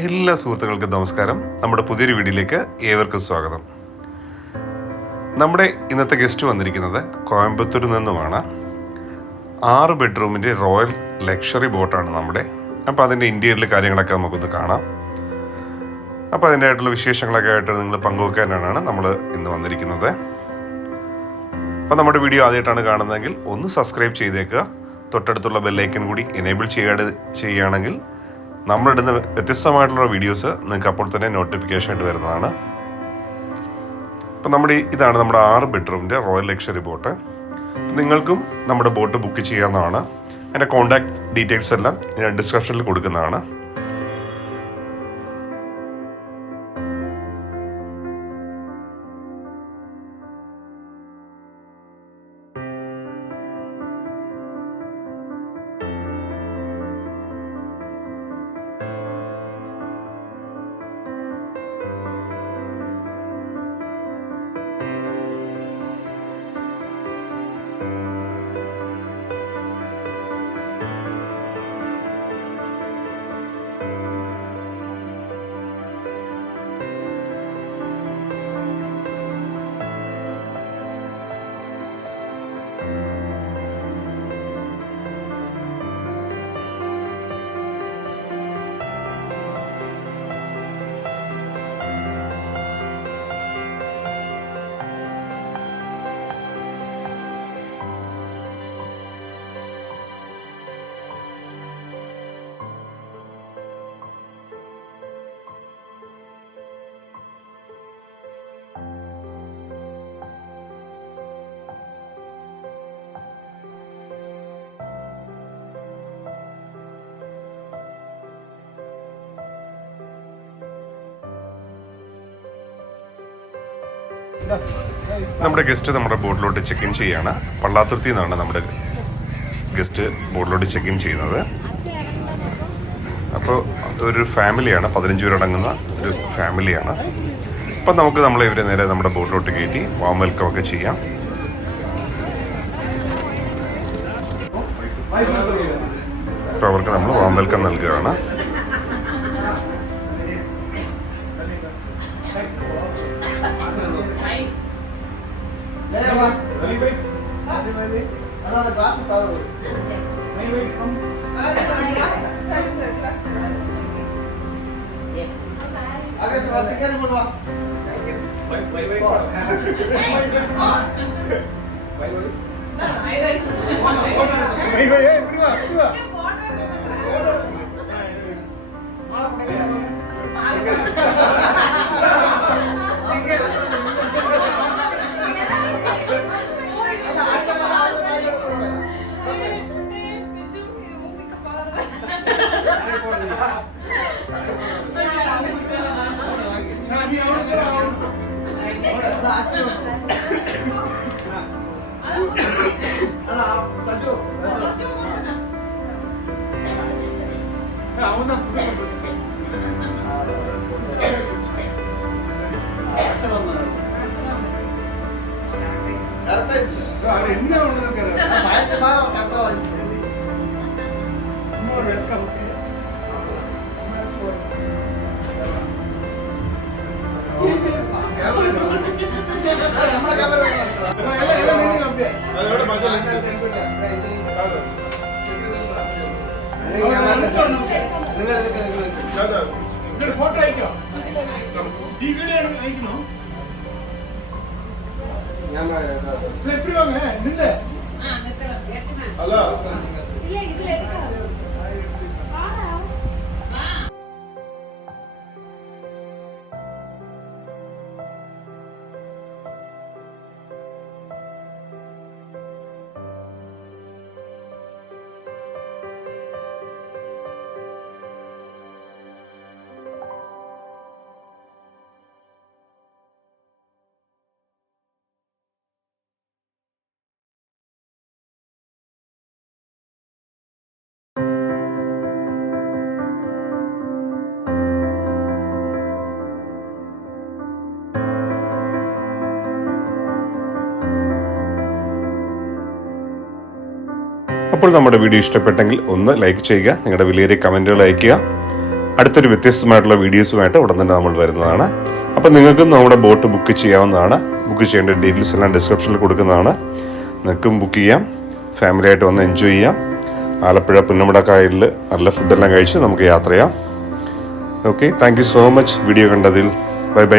എല്ലാ സുഹൃത്തുക്കൾക്കും നമസ്കാരം. നമ്മുടെ പുതിയൊരു വീഡിയോയിലേക്ക് ഏവർക്കും സ്വാഗതം. നമ്മുടെ ഇന്നത്തെ ഗസ്റ്റ് വന്നിരിക്കുന്നത് കോയമ്പത്തൂരിൽ നിന്നുമാണ്. 6 ബെഡ്റൂമിൻ്റെ റോയൽ ലക്ഷറി ബോട്ടാണ് നമ്മുടെ. അപ്പോൾ അതിൻ്റെ ഇൻറ്റീരിയൽ കാര്യങ്ങളൊക്കെ നമുക്കൊന്ന് കാണാം. അപ്പോൾ അതിൻ്റെതായിട്ടുള്ള വിശേഷങ്ങളൊക്കെ ആയിട്ട് നിങ്ങൾ പങ്കുവെക്കാനാണ് നമ്മൾ ഇന്ന് വന്നിരിക്കുന്നത്. അപ്പോൾ നമ്മുടെ വീഡിയോ ആദ്യമായിട്ടാണ് കാണുന്നതെങ്കിൽ ഒന്ന് സബ്സ്ക്രൈബ് ചെയ്തേക്കുക. തൊട്ടടുത്തുള്ള ബെല്ലൈക്കൻ കൂടി എനേബിൾ ചെയ്യുകയാണെങ്കിൽ നമ്മളിടുന്ന വ്യത്യസ്തമായിട്ടുള്ള വീഡിയോസ് നിങ്ങൾക്ക് അപ്പോൾ തന്നെ നോട്ടിഫിക്കേഷൻ ആയിട്ട് വരുന്നതാണ്. അപ്പോൾ ഇതാണ് നമ്മുടെ 6 ബെഡ്റൂമിൻ്റെ റോയൽ ലക്ഷറി ബോട്ട്. നിങ്ങൾക്കും നമ്മുടെ ബോട്ട് ബുക്ക് ചെയ്യാവുന്നതാണ്. അതിൻ്റെ കോൺടാക്ട് ഡീറ്റെയിൽസ് എല്ലാം ഞാൻ ഡിസ്ക്രിപ്ഷനിൽ കൊടുക്കുന്നതാണ്. നമ്മുടെ ഗസ്റ്റ് നമ്മുടെ ബോട്ടിലോട്ട് ചെക്ക് ഇൻ ചെയ്യാണ്. പള്ളാത്തുരുത്തി നിന്നാണ് നമ്മുടെ ഗസ്റ്റ് ബോട്ടിലോട്ട് ചെക്ക് ഇൻ ചെയ്യുന്നത്. അപ്പോൾ ഒരു ഫാമിലിയാണ്, 15 പേരടങ്ങുന്ന ഒരു ഫാമിലിയാണ്. അപ്പം നമുക്ക് ഇവരെ നേരെ നമ്മുടെ ബോട്ടിലോട്ട് കയറ്റി വാം വെൽക്കം ഒക്കെ ചെയ്യാം. അപ്പോൾ അവർക്ക് നമ്മൾ വാം വെൽക്കം നൽകുകയാണ്. ഫോട്ടോ അയക്കോ? ഈ വീഡിയോ അയക്കണോ? എപ്പി വാങ്ങ നിന്റെ അല്ല അപ്പോൾ നമ്മുടെ വീഡിയോ ഇഷ്ടപ്പെട്ടെങ്കിൽ ഒന്ന് ലൈക്ക് ചെയ്യുക, നിങ്ങളുടെ വിലയേറിയ കമൻറ്റുകൾ അയയ്ക്കുക. അടുത്തൊരു വ്യത്യസ്തമായിട്ടുള്ള വീഡിയോസുമായിട്ട് ഉടൻ തന്നെ നമ്മൾ വരുന്നതാണ്. അപ്പോൾ നിങ്ങൾക്കും നമ്മുടെ ബോട്ട് ബുക്ക് ചെയ്യാവുന്നതാണ്. ബുക്ക് ചെയ്യേണ്ട ഡീറ്റെയിൽസ് എല്ലാം ഡിസ്ക്രിപ്ഷനിൽ കൊടുക്കുന്നതാണ്. നിങ്ങൾക്കും ബുക്ക് ചെയ്യാം, ഫാമിലിയായിട്ട് വന്ന് എൻജോയ് ചെയ്യാം. ആലപ്പുഴ പുന്നമട കായലിൽ നല്ല ഫുഡെല്ലാം കഴിച്ച് നമുക്ക് യാത്ര ചെയ്യാം. Okay, thank you so much video കണ്ടതിൽ. Bye by.